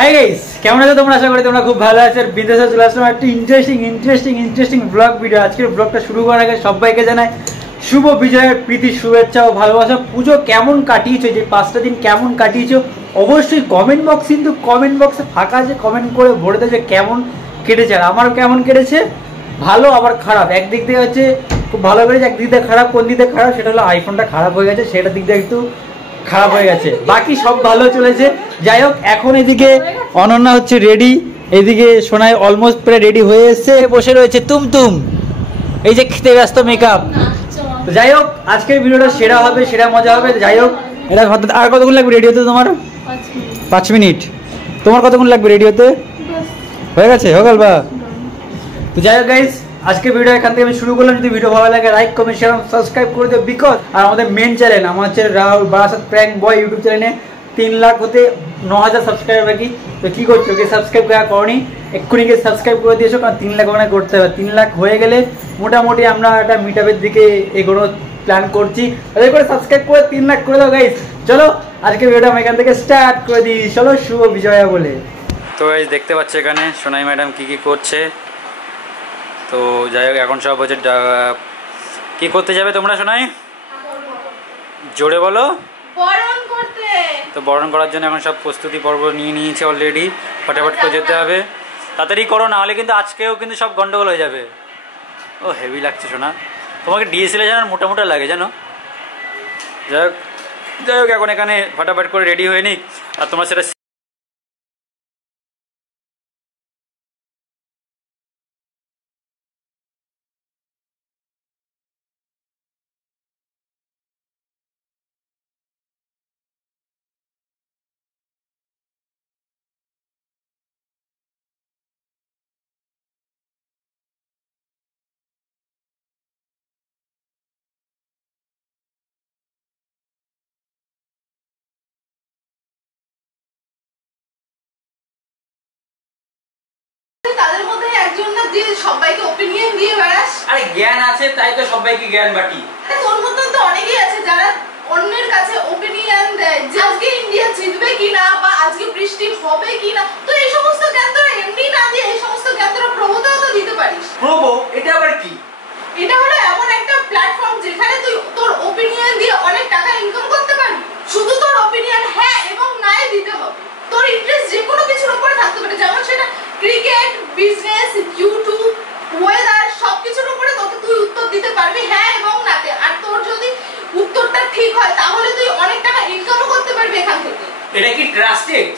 Hi guys, কেমন আছো তোমরা? আশা করি তোমরা খুব ভালো আছো। বিদেশে চলে আসলাম একটা ইন্টারেস্টিং ব্লগ ভিডিও। আজকের ব্লগটা শুরু করার আগে সবাইকে জানাই শুভ বিজয়ের প্রীতি, শুভেচ্ছা ও ভালোবাসা। পুজো কেমন কাটিয়েছো, যে 5টা দিন কেমন কাটিয়েছো অবশ্যই কমেন্ট বক্স, কিন্তু কমেন্ট বক্সে ফাঁকা আছে, কমেন্ট করে ভরে দেয় যে কেমন কেটেছে। আর আমার কেমন কেটেছে, ভালো আবার খারাপ। একদিক দিয়ে হচ্ছে খুব ভালো কেটেছে, একদিক দিয়ে খারাপ। কোন দিক দিয়ে খারাপ সেটা হলো আইফোনটা খারাপ হয়ে গেছে, সেটার দিক দিয়ে একটু খারাপ হয়ে গেছে, বাকি সব ভালো চলেছে। যাই হোক, এখন এদিকে অনন্যা হচ্ছে রেডি, এদিকে সোনাই অলমোস্ট প্রায় রেডি হয়ে এসছে, বসে রয়েছে তুম এই যে খেতে ব্যস্ত মেকআপ। তো যাই হোক, আজকের ভিডিওটা সেরা হবে, সেরা মজা হবে। যাই হোক, এটা আর কতক্ষণ লাগবে রেডি হতে তোমার? 5 মিনিট। তোমার কতক্ষণ লাগবে রেডি হতে? হয়ে গেছে, হয়ে গেল বা? তো যাই হোক গাইস, আজকে ভিডিও এখান থেকে আমি শুরু করলাম। যদি ভিডিও ভালো লাগে লাইক কমেন্ট শেয়ার এবং সাবস্ক্রাইব করে দিও। বিকজ আর আমাদের মেন চ্যানেল, আমার হচ্ছে Rahul Barasat prank boy YouTube চ্যানেলে 3 লাখ হতে 9000 সাবস্ক্রাইবার বাকি। তো কি করছো, কি সাবস্ক্রাইব করা করনি? এক্ষুনি গিয়ে সাবস্ক্রাইব করে দিয়েছো, কারণ 3 লাখ ওখানে করতে হবে। 3 লাখ হয়ে গেলে মোটামুটি আমরা একটা মিটআপের দিকে এগোনো প্ল্যান করছি। তাদের করে সাবস্ক্রাইব করে 3 লাখ করে দাও গাইস। চলো আজকে ভিডিওটা আমি এখান থেকে স্টার্ট করে দিই। চলো শুভ বিজয়া বলে। তো গাইস দেখতে পাচ্ছ এখানে সোনাই ম্যাডাম কি করছে। তো যাই হোক, এখন সব হচ্ছে কি করতে যাবে তোমরা সোনাই? জোরে বলো। বরণ করতে। তো বরণ করার জন্য এখন সব প্রস্তুতি পর্ব নিয়ে নিয়েছে অলরেডি, ফটাফট করে যেতে হবে। তাড়াতাড়ি করো, না হলে কিন্তু আজকেও কিন্তু সব গন্ডগোল হয়ে যাবে। ও হেভি লাগছে সোনা, তোমাকে ডিএসএলআর যেন মোটা মোটা লাগে জানো। যাই হোক এখন এখানে ফটাফট করে রেডি হয়ে নিক, আর তোমরা সেটা সবাইকে ওপিনিয়ন দিয়ে বেড়াস। আরে জ্ঞান আছে তাই তো সবাইকে জ্ঞান বাটি। আরে তোর মতন তো অনেকেই আছে যারা অন্যের কাছে ওপিনিয়ন দেয় যে আজকে ইন্ডিয়া জিতবে কিনা বা আজকে বৃষ্টি হবে কিনা। তো এই সমস্ত জ্ঞান তোরা এমনি না দিয়ে এই সমস্ত জ্ঞান তোরা প্রভোতেও তো দিতে পারিস। প্রভো এটা আবার কি? এটা হলো এমন একটা প্ল্যাটফর্ম যেখানে তুই তোর ওপিনিয়ন দিয়ে অনেক টাকা ইনকাম করতে পারবি। শুধু তোর ওপিনিয়ন হ্যাঁ এবং নায় দিতে হবে। তোর ইন্টারেস্ট যে কোনো কিছুর উপরে থাকতে পারে, যেমন সেটা ক্রিকেট, বিজনেস, ইউটিউব, ওয়েদার, সবকিছুর উপরে তোকে তুই উত্তর দিতে পারবি হ্যাঁ এবং নাতে। আর তোর যদি উত্তরটা ঠিক হয় তাহলে তুই অনেক টাকা ইনকামও করতে পারবি এখান থেকে। এটা কি ট্রাস্টেড?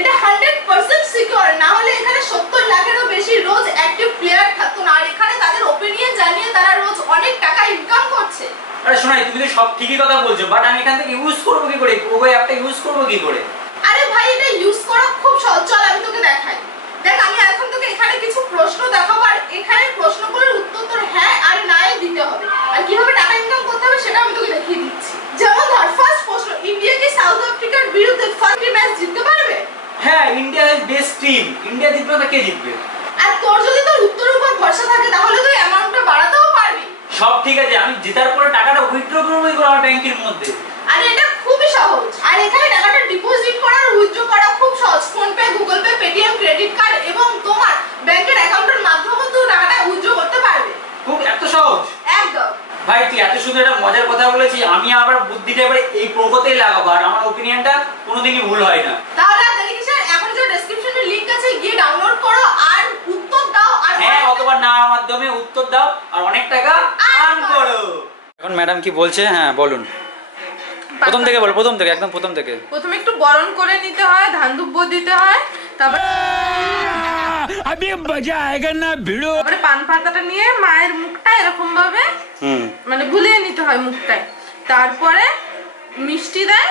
এটা 100% সিকিউর। না হলে এখানে 70 লাখেরও বেশি রোজ অ্যাক্টিভ প্লেয়ার থাকতো না, আর এখানে তাদের ওপিনিয়ন জানিয়ে তারা রোজ অনেক টাকা ইনকাম করছে। আরে শোনাই, তুমি তো সব ঠিকই কথা বলছো, বাট আমি এখান থেকে ইউজ করব কি করে? প্রোগো অ্যাপটা ইউজ করব কি করে? আরে ভাই, এটা ইউজ করা খুব সহজ। চল আমি তোকে দেখাই। দেখ, আমি এখন তোকে এখানে কিছু প্রশ্ন দেখাবো, আর এখানে প্রশ্নগুলোর উত্তর তোর হ্যাঁ আর নায় দিতে হবে। আর কিভাবে টাকা ইনকাম করতে হবে সেটা আমি তোকে দেখিয়ে দিচ্ছি। যেমন ধর, ফার্স্ট প্রশ্ন, ইন্ডিয়া কি সাউথ আফ্রিকার বিরুদ্ধে ফার্স্ট ম্যাচ জিততে পারবে? হ্যাঁ, India is best team. India জিতবে তো কে জিতবে? আর তোর যদি তোর উত্তরের উপর ভরসা থাকে তাহলে তুই অ্যামাউন্টটা বাড়াতেও পারবি। সব ঠিক আছে, আমি জেতার পরে টাকাটা উইথড্র করবো কি করে আমার ব্যাংকের মধ্যে? আরে এটা খুবই সহজ। আর এখানে টাকাটা ডিপোজিট করা আর উইথড্র করা খুব সহজ। Phone pay, Google pay, Paytm, credit card এবং তোমার ব্যাংকের অ্যাকাউন্টের মাধ্যমে তুই টাকাটা উইথড্র করতে পারবে। খুব এত সহজ? একদম। ভাই তুই এত সুন্দর একটা মজার কথা বলেছিস, আমি আবার বুদ্ধিটা এবারে এই প্রোগোতেই লাগাবো, আর আমার ওপিনিয়নটা কোনোদিনই ভুল হয় না। তাহলে আর দেরি কিসের? এখন যে ডেসক্রিপশনে লিংক আছে গিয়ে ডাউনলোড করো আর উত্তর দাও। আর হ্যাঁ, অথবা না মাধ্যমে উত্তর দাও আর অনেক টাকা আর্ন করো। এখন ম্যাডাম কি বলছে? হ্যাঁ বলুন, প্রথম থেকে বলো, প্রথম থেকে, একদম প্রথম থেকে। প্রথমে একটু বরণ করে নিতে হয়, ধান দুব্ব দিতে হয়, তারপর আবে মজা আয়েগা না ভিড়ো। তারপরে পান পাতাটা নিয়ে মায়ের মুখটা এরকম ভাবে মানে বুলিয়ে নিতে হয় মুখটায়। তারপরে মিষ্টি দেয়,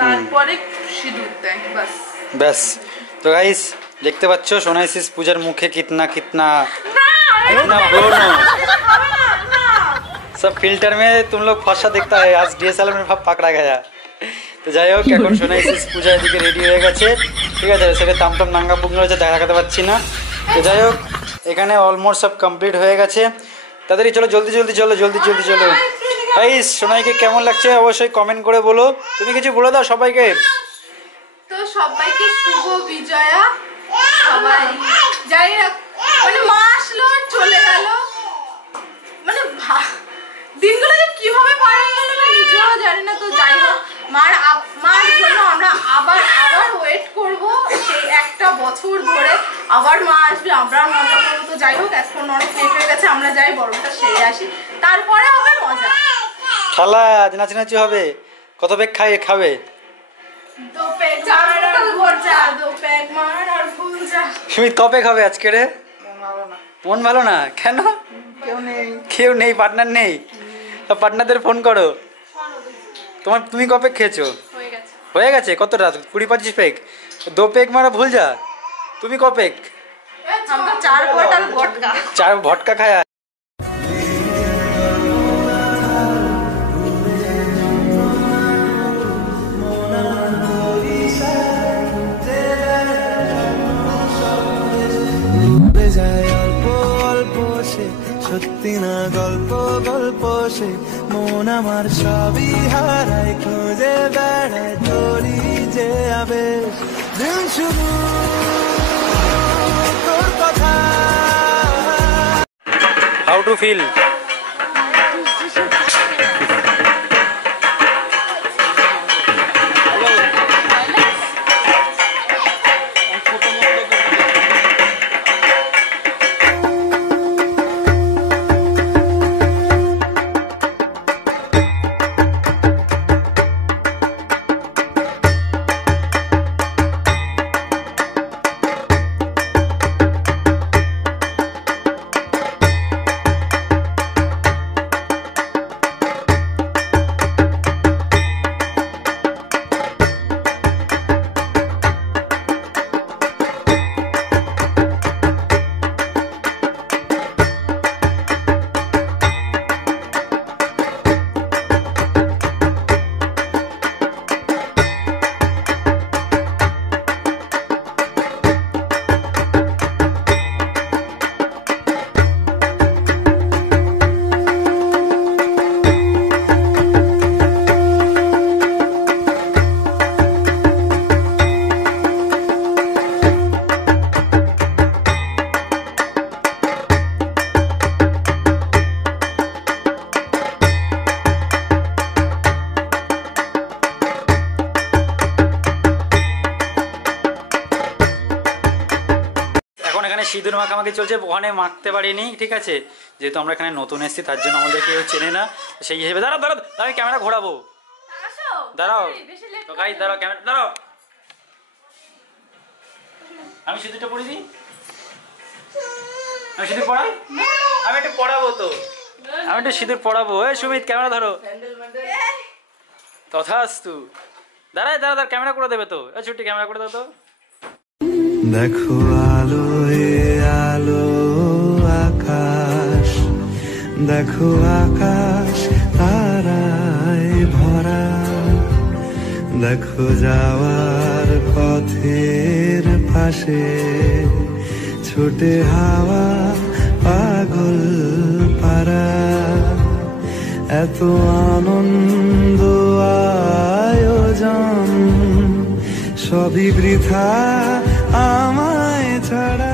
তারপরে সিঁদুর দেয়, বাস। ব্যাস। তো গাইস দেখতে পাচ্ছ সোনাই সিস পূজার মুখে कितना बोलो सब फिल्टर में तुम लोग फंसा दिखता है, आज डीएसएलआर में पकड़ा गया। তো যাই হোক, এখন সোনাই সিস পূজা এদিকে রেডি হয়ে গেছে, ঠিক আছে। সেটা তামতাম নাঙ্গা পুঙ্গা হচ্ছে, দেখাতে পাচ্ছি না। তো যাই হোক, এখানে অলমোস্ট সব কমপ্লিট হয়ে গেছে। তাড়াতাড়ি চলো, জলদি চলো। গাইস সোনাইকে কেমন লাগছে অবশ্যই কমেন্ট করে বলো। তুমি কিছু বলে দাও সবাইকে। তো সবাইকে শুভ বিজয়া। বছর ধরে। আবার মা আসবে, আমরা মজা করবো। তো যাই হোক, এখন অনেক লেট হয়ে গেছে, আমরা যাই বরফটা সেরে আসি, তারপরে হবে মজা। খালা আজ নাচানাচি হবে, কত বেগ খাবে? সুমিত কবে খাবে আজকে রে? মন ভালো না কেন? কেউ নেই, পার্টনার নেই। পার্টনারদের ফোন করো। তুমি কবে খেয়েছো? হয়ে গেছে কতটা? 20-25 পেগ। 2 পেগ মারা ভুল যা। তুমি ক পেগ? 4 ভটকা খায়া। সত্যি না গল্প গল্প সে মন আমার সবই হারায়, খুঁজে বেড়ায় তোরই যে আবেশ। দিন শুধু তোর কথা। How to feel? সিঁদুর মাখামাখি চলছে, ওখানে মাখতে পারিনি, ঠিক আছে, যেহেতু আমরা এখানে নতুন এসেছি তার জন্য আমাদের কেউ চেনে না, সেই হিসেবে দাঁড়াও আমি ক্যামেরা ঘোরাবো, দাঁড়াও তো গাইস, দাঁড়াও ক্যামেরা দাঁড়াও, আমি সিঁদুরটা পরে দিই, আমি সিঁদুর পড়াই, আমি একটু পড়াবো তো, আমি একটু সিঁদুর পড়াবো। এই সুমিত ক্যামেরা ধরো, তথাস্তু, দাঁড়া ক্যামেরা করে দেবে তো, ছুটি ক্যামেরা করে দাও তো। দেখো আলো আলো আকাশ, দেখো আকাশ তারায় ভরা, দেখো যাওয়ার পথের পাশে ছোটে হাওয়া পাগল পারা, এত আনন্দ আয়োজন সবই বৃথা আমায় ছাড়া।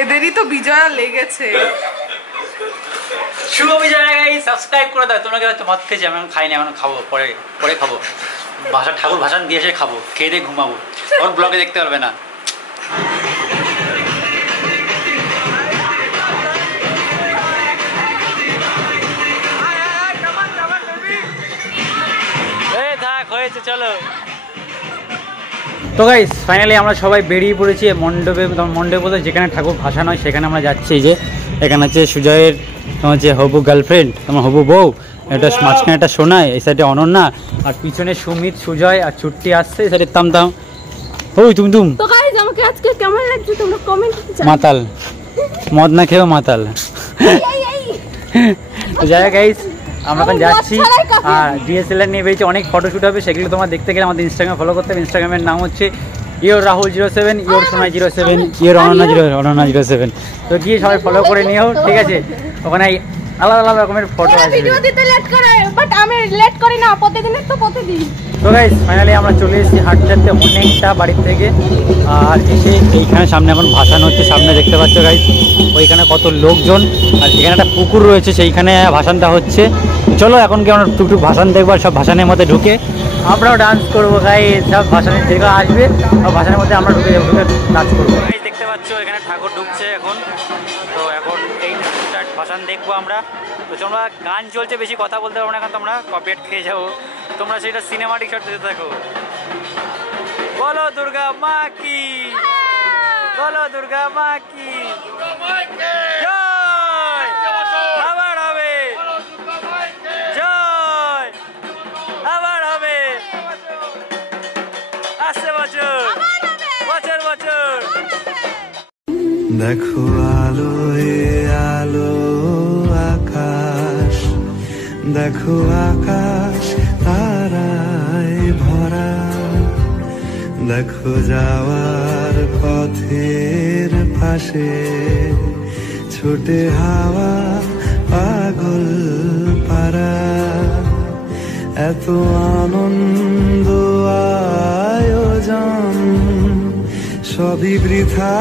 এদেরই তো বিজয়া লেগেছে। শুভ বিজয়া গাইস, সাবস্ক্রাইব করে দাও। তোমরা হয়তো ভাত খেয়েছি, আমি এখন খাইনি, এখন খাবো, পরে খাবো, ঠাকুর ভাসান দিয়ে এসে খাবো, খেয়ে দিয়ে ঘুমাবো, ওর ব্লগে দেখতে পারবে না। হয়েছে, চলো। তো গাইস ফাইনালি আমরা সবাই বেরিয়ে পড়েছি মণ্ডপে বলতে যেখানে ঠাকুর ভাসানো হয় সেখানে আমরা যাচ্ছি। যে এখানে হচ্ছে সুজয়ের তোমার যে হবু গার্লফ্রেন্ড, তোমার হবু বউ, এটা মাঝখানে একটা সোনাই, এই সাইডে অনন্যা, আর পিছনে সুমিত, সুজয় আর ছুট্টি আসছে, এই সাইডে তাম ওই তুম তো গাইস আমাকে আজকে কেমন লাগছে তোমরা কমেন্ট করতে চাও। মাতাল, মদ না খেয়েও মাতাল। তো যাই হোক গাইস, আমরা এখন যাচ্ছি আর ডিএসএলআর নিয়ে বেরিয়েছি, অনেক ফটোশ্যুট হবে, সেগুলো তোমরা দেখতে গেলে আমাদের ইনস্টাগ্রামে ফলো করতে হবে। ইনস্টাগ্রামের নাম হচ্ছে your Rahul 07, your Sonai 07, your Ananya 07। তো গিয়ে সবাই ফলো করে নিও, ঠিক আছে? ওখানে আলাদা আলাদা রকমের ফটো আসবে। ভিডিও দিতে লেট করে, বাট আমি লেট করি না, প্রতিদিনের তো প্রতিদিন। তো গাইস ফাইনালি আমরা চলে এসেছি হাঁটতে হাঁটতে অনেকটা বাড়ির থেকে, আর এসে এইখানে সামনে এখন ভাসান হচ্ছে, সামনে দেখতে পাচ্ছ গাইস ওইখানে কত লোকজন, আর এখানে একটা পুকুর রয়েছে, সেইখানে ভাসানটা হচ্ছে। চলো এখন কি আমরা টুকটুক ভাসান দেখবো, আর সব ভাসানের মধ্যে ঢুকে আমরাও ডান্স করবো গাইস। সব ভাসানের যেগুলো আসবে সব ভাসানের মধ্যে আমরা ঢুকে নাচ করবো। দেখতে পাচ্ছ এখানে ঠাকুর ঢুকছে এখন, তো এখন এই ভাসান দেখবো আমরা। তো তোমরা গান চলছে, বেশি কথা বলতে পারবো না এখন, তোমরা কপিরাইট খেয়ে যাবো, তোমরা সেটা সিনেমাটিক শট দিতে থাকো। বলো দুর্গা মা কি, বলো দুর্গা মা কি জয়, আবার হবে জয়, আবার হবে, আসছে বছর বছর বছর। দেখো আলোয় আলো আকাশ, দেখো আকাশ তারায় ভরা, দেখো যাওয়ার পথের পাশে ছোটে হাওয়া পাগল পারা, এত আনন্দ আয়োজন সবই বৃথা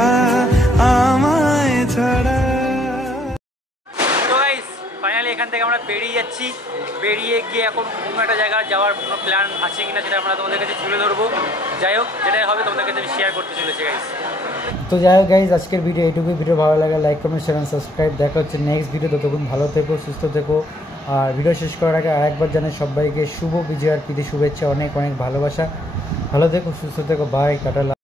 আমায় ছাড়া। তো গাইস ফাইনালি এখান থেকে আমরা বেরিয়ে যাচ্ছি, বেরিয়ে গিয়ে এখন কোনো একটা জায়গায় যাওয়ার কোনো প্ল্যান আছে কিনা সেটা আমরা তোমাদের কাছে তুলে ধরবো। যাই হোক যেটাই হবে তোমাদের কাছে আমি শেয়ার করতে চলেছি গাইস। তো যাই হোক গাইস আজকের ভিডিও এইটুকুই। ভিডিও ভালো লাগে লাইক কমেন্ট শেয়ার সাবস্ক্রাইব। দেখা হচ্ছে নেক্সট ভিডিও, ততক্ষণ ভালো থেকো সুস্থ থেকো। আর ভিডিও শেষ করার আগে আরেকবার জানাই সবাইকে শুভ বিজয়ার প্রীতি শুভেচ্ছা, অনেক অনেক ভালোবাসা। ভালো থেকো সুস্থ থেকো, বাই, টাটা।